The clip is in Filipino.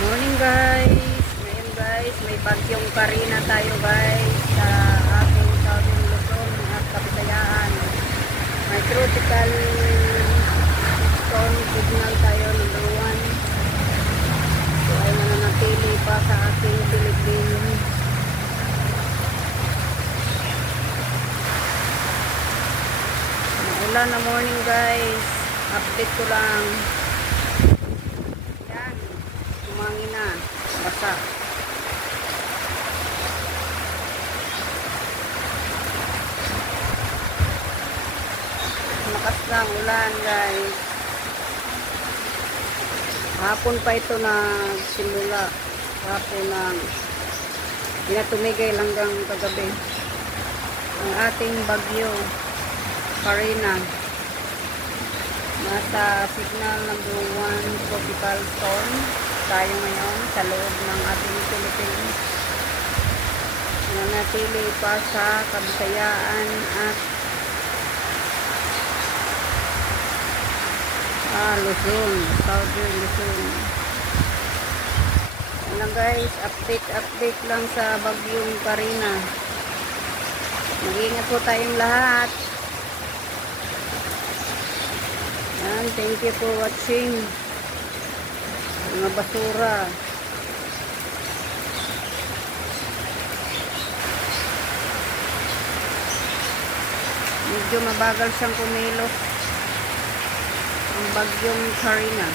Morning guys. Ngayon guys, may bagyong Karina tayo guys sa ating Southern Luzon at Kabisayaan. May tropical storm signal tayo number 1. So ay mananatili pa sa ating Philippines. Maulan na morning guys. Update ko lang. Umangin na, basa. Lakas lang ulan guys. Hapon pa ito nagsimula. Hapon ng tumigay hanggang kagabi. Ang ating bagyo Karina nasa signal number 1 tropical storm tayo ngayon sa loob ng ating Philippines. Nanatili pa sa Kabisayaan at Luzon, Southern Luzon. Ayan guys, update lang sa bagyong Karina. Mag-iingat po tayong lahat. Yan, thank you for watching. Mga basura. Medyo mabagal siyang kumilos ang bagyong Karina.